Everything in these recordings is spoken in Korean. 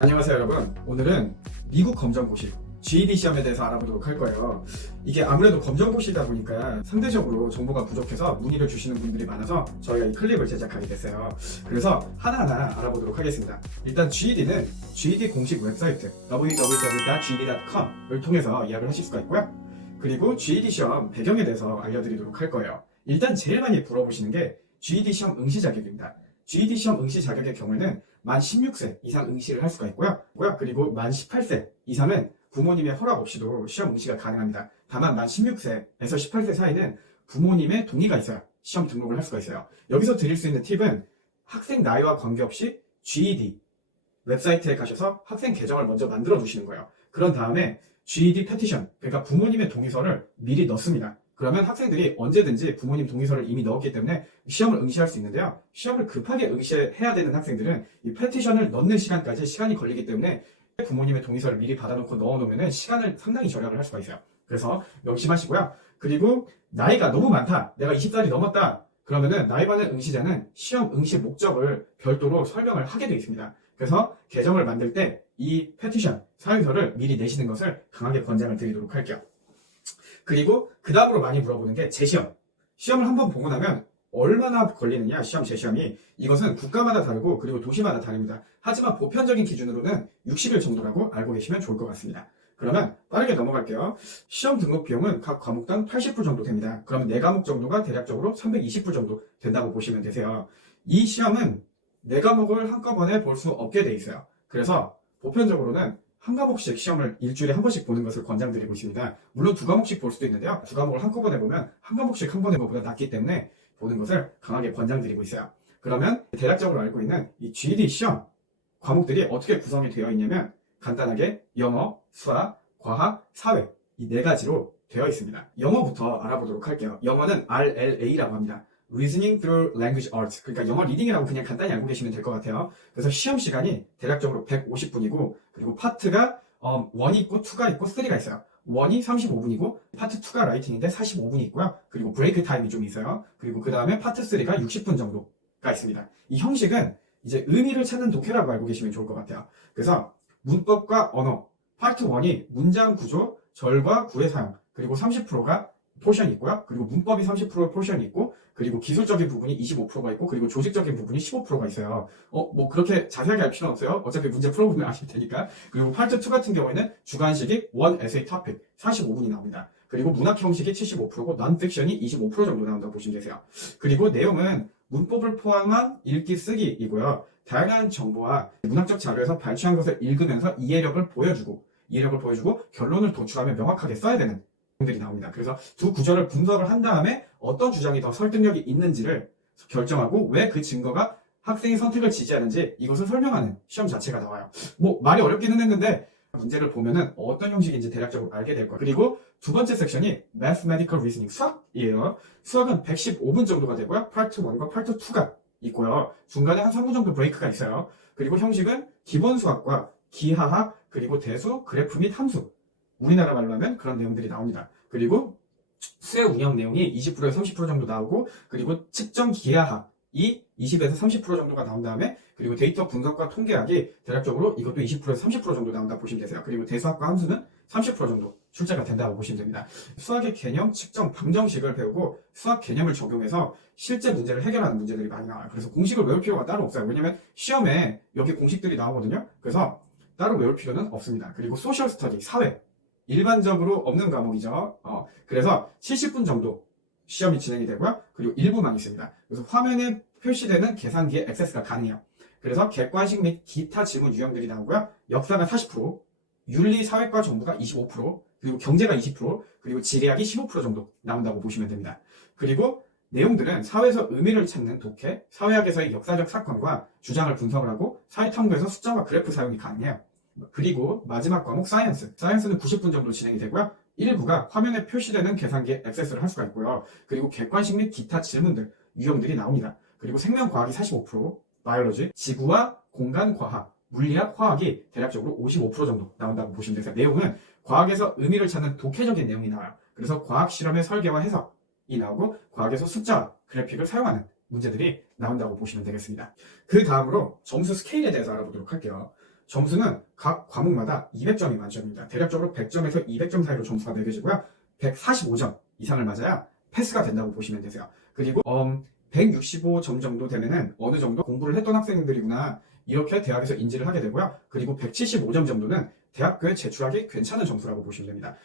안녕하세요 여러분. 오늘은 미국 검정고시 GED 시험에 대해서 알아보도록 할 거예요. 이게 아무래도 검정고시다 보니까 상대적으로 정보가 부족해서 문의를 주시는 분들이 많아서 저희가 이 클립을 제작하게 됐어요. 그래서 하나하나 알아보도록 하겠습니다. 일단 GED는 GED 공식 웹사이트 www.ged.com을 통해서 예약을 하실 수가 있고요. 그리고 GED 시험 배경에 대해서 알려드리도록 할 거예요. 일단 제일 많이 물어보시는 게 GED 시험 응시 자격입니다. GED 시험 응시 자격의 경우에는 만 16세 이상 응시를 할 수가 있고요. 그리고 만 18세 이상은 부모님의 허락 없이도 시험 응시가 가능합니다. 다만 만 16세에서 18세 사이는 부모님의 동의가 있어야 시험 등록을 할 수가 있어요. 여기서 드릴 수 있는 팁은 학생 나이와 관계없이 GED 웹사이트에 가셔서 학생 계정을 먼저 만들어 주시는 거예요. 그런 다음에 GED 페티션, 그러니까 부모님의 동의서를 미리 넣습니다. 그러면 학생들이 언제든지 부모님 동의서를 이미 넣었기 때문에 시험을 응시할 수 있는데요. 시험을 급하게 응시해야 되는 학생들은 이 페티션을 넣는 시간까지 시간이 걸리기 때문에 부모님의 동의서를 미리 받아놓고 넣어놓으면 시간을 상당히 절약을 할 수가 있어요. 그래서 명심하시고요. 그리고 나이가 너무 많다, 내가 20살이 넘었다, 그러면은 나이 많은 응시자는 시험 응시 목적을 별도로 설명을 하게 되어 있습니다. 그래서 계정을 만들 때 이 페티션 사유서를 미리 내시는 것을 강하게 권장을 드리도록 할게요. 그리고 그 다음으로 많이 물어보는 게 재시험. 시험을 한번 보고 나면 얼마나 걸리느냐, 시험 재시험이. 이것은 국가마다 다르고 그리고 도시마다 다릅니다. 하지만 보편적인 기준으로는 60일 정도라고 알고 계시면 좋을 것 같습니다. 그러면 빠르게 넘어갈게요. 시험 등록 비용은 각 과목당 80불 정도 됩니다. 그러면 4과목 정도가 대략적으로 320불 정도 된다고 보시면 되세요. 이 시험은 4과목을 한꺼번에 볼 수 없게 돼 있어요. 그래서 보편적으로는 한 과목씩 시험을 일주일에 한 번씩 보는 것을 권장드리고 있습니다. 물론 2과목씩 볼 수도 있는데요. 2과목을 한꺼번에 보면 한 과목씩 한 번에 보다 낫기 때문에 보는 것을 강하게 권장드리고 있어요. 그러면 대략적으로 알고 있는 이 GED 시험 과목들이 어떻게 구성이 되어 있냐면 간단하게 영어, 수학, 과학, 사회 이 4가지로 되어 있습니다. 영어부터 알아보도록 할게요. 영어는 RLA라고 합니다. Reasoning Through Language Arts. 그러니까 영어 리딩이라고 그냥 간단히 알고 계시면 될 것 같아요. 그래서 시험 시간이 대략적으로 150분이고 그리고 파트가 1이 있고 2가 있고 3가 있어요. 1이 35분이고 파트 2가 라이팅인데 45분이 있고요. 그리고 브레이크 타임이 좀 있어요. 그리고 그 다음에 파트 3가 60분 정도가 있습니다. 이 형식은 이제 의미를 찾는 독해라고 알고 계시면 좋을 것 같아요. 그래서 문법과 언어, 파트 1이 문장 구조, 절과 구의 사용, 그리고 30%가 포션이 있고요. 그리고 문법이 30% 포션이 있고 그리고 기술적인 부분이 25%가 있고 그리고 조직적인 부분이 15%가 있어요. 뭐 그렇게 자세하게 알 필요는 없어요. 어차피 문제 풀어보면 아실 테니까. 그리고 파트 2 같은 경우에는 주관식이 one essay topic 45분이 나옵니다. 그리고 문학 형식이 75%고 non-fiction이 25% 정도 나온다고 보시면 되세요. 그리고 내용은 문법을 포함한 읽기 쓰기이고요. 다양한 정보와 문학적 자료에서 발췌한 것을 읽으면서 이해력을 보여주고 결론을 도출하며 명확하게 써야 되는 들이 나옵니다. 그래서 두 구절을 분석을 한 다음에 어떤 주장이 더 설득력이 있는지를 결정하고 왜 그 증거가 학생의 선택을 지지하는지 이것을 설명하는 시험 자체가 나와요. 뭐 말이 어렵기는 했는데 문제를 보면은 어떤 형식인지 대략적으로 알게 될 거예요. 그리고 두 번째 섹션이 Mathematical Reasoning, 수학이에요. 수학은 115분 정도가 되고요. 파트 1과 파트 2가 있고요. 중간에 한 3분 정도 브레이크가 있어요. 그리고 형식은 기본 수학과 기하학, 그리고 대수, 그래프 및 함수, 우리나라 말로 하면 그런 내용들이 나옵니다. 그리고 수의 운영 내용이 20%에서 30% 정도 나오고 그리고 측정 기하학이 20에서 30% 정도가 나온 다음에 그리고 데이터 분석과 통계학이 대략적으로 이것도 20%에서 30% 정도 나온다고 보시면 되세요. 그리고 대수학과 함수는 30% 정도 출제가 된다고 보시면 됩니다. 수학의 개념, 측정, 방정식을 배우고 수학 개념을 적용해서 실제 문제를 해결하는 문제들이 많이 나와요. 그래서 공식을 외울 필요가 따로 없어요. 왜냐면 시험에 여기 공식들이 나오거든요. 그래서 따로 외울 필요는 없습니다. 그리고 소셜 스터디, 사회 일반적으로 없는 과목이죠. 그래서 70분 정도 시험이 진행이 되고요. 그리고 일부만 있습니다. 그래서 화면에 표시되는 계산기에 액세스가 가능해요. 그래서 객관식 및 기타 질문 유형들이 나오고요. 역사가 40%, 윤리, 사회과, 정보가 25%, 그리고 경제가 20%, 그리고 지리학이 15% 정도 나온다고 보시면 됩니다. 그리고 내용들은 사회에서 의미를 찾는 독해, 사회학에서의 역사적 사건과 주장을 분석을 하고 사회탐구에서 숫자와 그래프 사용이 가능해요. 그리고 마지막 과목 사이언스는 90분 정도 진행이 되고요. 일부가 화면에 표시되는 계산기에 액세스를 할 수가 있고요. 그리고 객관식 및 기타 질문들, 유형들이 나옵니다. 그리고 생명과학이 45%, 바이올로지, 지구와 공간과학, 물리학, 화학이 대략적으로 55% 정도 나온다고 보시면 되세요. 내용은 과학에서 의미를 찾는 독해적인 내용이 나와요. 그래서 과학 실험의 설계와 해석이 나오고 과학에서 숫자와 그래픽을 사용하는 문제들이 나온다고 보시면 되겠습니다. 그 다음으로 점수 스케일에 대해서 알아보도록 할게요. 점수는 각 과목마다 200점이 만점입니다. 대략적으로 100점에서 200점 사이로 점수가 매겨지고요. 145점 이상을 맞아야 패스가 된다고 보시면 되세요. 그리고 165점 정도 되면은 어느 정도 공부를 했던 학생들이구나 이렇게 대학에서 인지를 하게 되고요. 그리고 175점 정도는 대학교에 제출하기 괜찮은 점수라고 보시면 됩니다.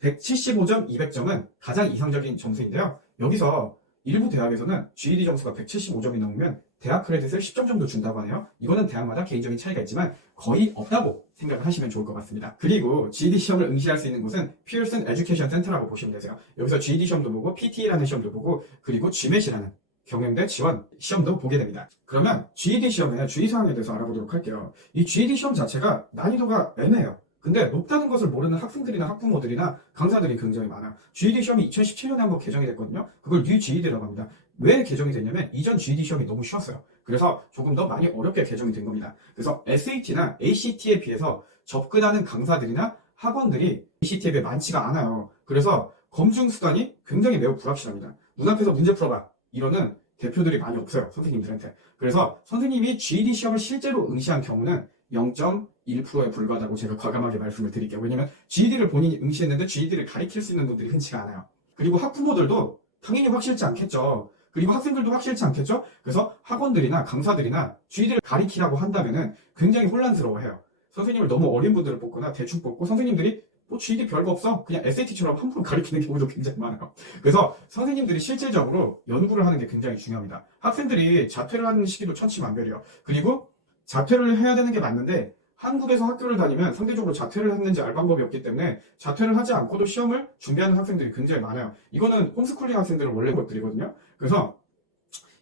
175점, 200점은 가장 이상적인 점수인데요. 여기서 일부 대학에서는 GED 점수가 175점이 넘으면 대학 크레딧을 10점 정도 준다고 하네요. 이거는 대학마다 개인적인 차이가 있지만 거의 없다고 생각을 하시면 좋을 것 같습니다. 그리고 GED 시험을 응시할 수 있는 곳은 피어슨 에듀케이션 센터라고 보시면 되세요. 여기서 GED 시험도 보고 PT라는 시험도 보고 그리고 GMAT이라는 경영대 지원 시험도 보게 됩니다. 그러면 GED 시험의 주의사항에 대해서 알아보도록 할게요. 이 GED 시험 자체가 난이도가 애매해요. 근데 높다는 것을 모르는 학생들이나 학부모들이나 강사들이 굉장히 많아요. GED 시험이 2017년에 한번 개정이 됐거든요. 그걸 New GED라고 합니다. 왜 개정이 됐냐면 이전 GED 시험이 너무 쉬웠어요. 그래서 조금 더 많이 어렵게 개정이 된 겁니다. 그래서 SAT나 ACT에 비해서 접근하는 강사들이나 학원들이 ACT에 비해 많지가 않아요. 그래서 검증 수단이 굉장히 매우 불확실합니다. 눈앞에서 문제 풀어봐 이러는 대표들이 많이 없어요. 선생님들한테. 그래서 선생님이 GED 시험을 실제로 응시한 경우는 0.1%에 불과하다고 제가 과감하게 말씀을 드릴게요. 왜냐면 GED를 본인이 응시했는데 GED를 가리킬 수 있는 분들이 흔치가 않아요. 그리고 학부모들도 당연히 확실치 않겠죠. 그리고 학생들도 확실치 않겠죠. 그래서 학원들이나 강사들이나 GED를 가리키라고 한다면은 굉장히 혼란스러워해요. 선생님을 너무 어린 분들을 뽑거나 대충 뽑고 선생님들이 뭐 GED 별거 없어 그냥 SAT처럼 함부로 가리키는 경우도 굉장히 많아요. 그래서 선생님들이 실질적으로 연구를 하는 게 굉장히 중요합니다. 학생들이 자퇴를 하는 시기도 천치만별이요. 그리고 자퇴를 해야 되는 게 맞는데 한국에서 학교를 다니면 상대적으로 자퇴를 했는지 알 방법이 없기 때문에 자퇴를 하지 않고도 시험을 준비하는 학생들이 굉장히 많아요. 이거는 홈스쿨링 학생들은 원래 것들이거든요. 그래서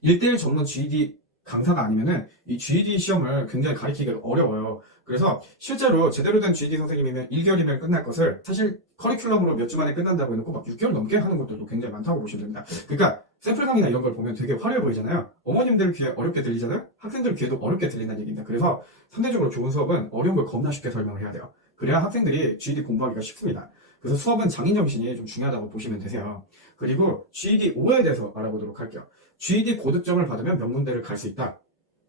1대1 전문 GED 강사가 아니면은 이 GED 시험을 굉장히 가리키기가 어려워요. 그래서 실제로 제대로 된 GED 선생님이면 1개월이면 끝날 것을 사실 커리큘럼으로 몇 주 만에 끝난다고 해놓고 막 6개월 넘게 하는 것들도 굉장히 많다고 보시면 됩니다. 그러니까 샘플 강의나 이런 걸 보면 되게 화려해 보이잖아요. 어머님들 귀에 어렵게 들리잖아요. 학생들 귀에도 어렵게 들린다는 얘기입니다. 그래서 상대적으로 좋은 수업은 어려운 걸 겁나 쉽게 설명을 해야 돼요. 그래야 학생들이 GED 공부하기가 쉽습니다. 그래서 수업은 장인정신이 좀 중요하다고 보시면 되세요. 그리고 GED 5에 대해서 알아보도록 할게요. GED 고득점을 받으면 명문대를 갈 수 있다.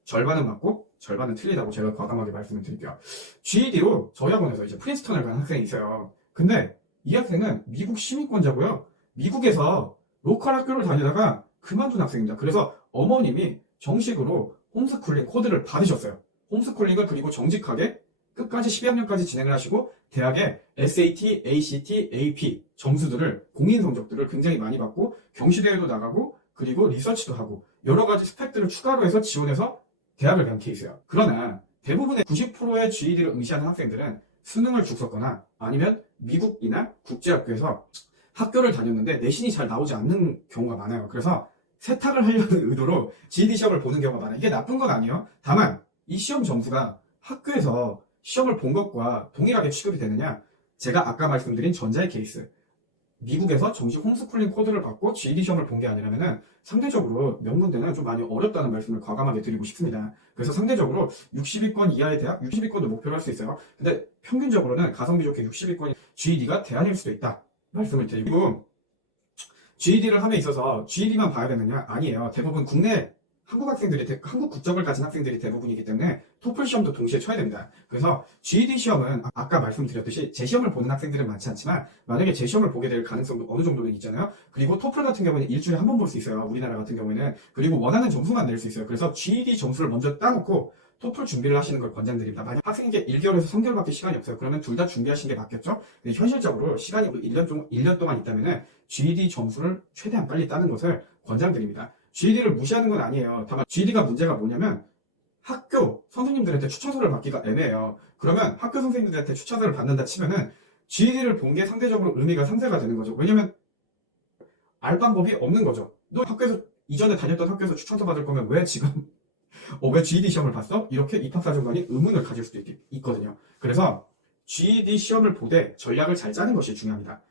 절반은 맞고 절반은 틀리다고 제가 과감하게 말씀을 드릴게요. GED로 저희 학원에서 이제 프린스턴을 간 학생이 있어요. 근데 이 학생은 미국 시민권자고요. 미국에서 로컬 학교를 다니다가 그만둔 학생입니다. 그래서 어머님이 정식으로 홈스쿨링 코드를 받으셨어요. 홈스쿨링을 그리고 정직하게 끝까지 12학년까지 진행을 하시고 대학에 SAT, ACT, AP 점수들을 공인 성적들을 굉장히 많이 받고 경시대회도 나가고 그리고 리서치도 하고 여러 가지 스펙들을 추가로 해서 지원해서 대학을 간 케이스예요. 그러나 대부분의 90%의 GED를 응시하는 학생들은 수능을 죽 썼거나 아니면 미국이나 국제학교에서 학교를 다녔는데 내신이 잘 나오지 않는 경우가 많아요. 그래서 세탁을 하려는 의도로 GED 시험을 보는 경우가 많아요. 이게 나쁜 건 아니에요. 다만 이 시험 점수가 학교에서 시험을 본 것과 동일하게 취급이 되느냐? 제가 아까 말씀드린 전자의 케이스. 미국에서 정식 홈스쿨링 코드를 받고 GED 시험을 본 게 아니라면은 상대적으로 명문대는 좀 많이 어렵다는 말씀을 과감하게 드리고 싶습니다. 그래서 상대적으로 60위권 이하의 대학, 60위권도 목표로 할 수 있어요. 근데 평균적으로는 가성비 좋게 60위권이 GED가 대안일 수도 있다. 말씀을 드리고 GED를 함에 있어서 GED만 봐야 되느냐? 아니에요. 대부분 국내 한국 학생들이 한국 국적을 가진 학생들이 대부분이기 때문에 토플 시험도 동시에 쳐야 됩니다. 그래서 GED 시험은 아까 말씀드렸듯이 재시험을 보는 학생들은 많지 않지만 만약에 재시험을 보게 될 가능성도 어느 정도는 있잖아요. 그리고 토플 같은 경우에는 일주일에 한 번 볼 수 있어요. 우리나라 같은 경우에는. 그리고 원하는 점수만 낼 수 있어요. 그래서 GED 점수를 먼저 따놓고 토플 준비를 하시는 걸 권장드립니다. 만약 학생에게 1개월에서 3개월밖에 시간이 없어요. 그러면 둘 다 준비하시는 게 맞겠죠? 근데 현실적으로 시간이 1년 동안 있다면 GED 점수를 최대한 빨리 따는 것을 권장드립니다. GED를 무시하는 건 아니에요. 다만 GED가 문제가 뭐냐면 학교 선생님들한테 추천서를 받기가 애매해요. 그러면 학교 선생님들한테 추천서를 받는다 치면은 GED를 본 게 상대적으로 의미가 상쇄가 되는 거죠. 왜냐면 알 방법이 없는 거죠. 너 학교에서 이전에 다녔던 학교에서 추천서 받을 거면 왜 지금 왜 GED 시험을 봤어? 이렇게 입학사정관이 의문을 가질 수도 있거든요. 그래서 GED 시험을 보되 전략을 잘 짜는 것이 중요합니다.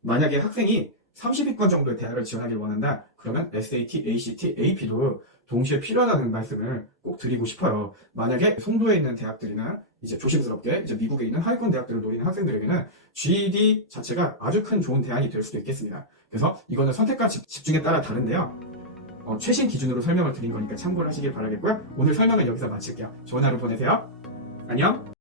만약에 학생이 30위권 정도의 대학을 지원하길 원한다. 그러면 SAT, ACT, AP도 동시에 필요하다는 말씀을 꼭 드리고 싶어요. 만약에 송도에 있는 대학들이나 이제 조심스럽게 이제 미국에 있는 하위권 대학들을 노리는 학생들에게는 GED 자체가 아주 큰 좋은 대안이 될 수도 있겠습니다. 그래서 이거는 선택과 집중에 따라 다른데요. 최신 기준으로 설명을 드린 거니까 참고를 하시길 바라겠고요. 오늘 설명은 여기서 마칠게요. 좋은 하루 보내세요. 안녕.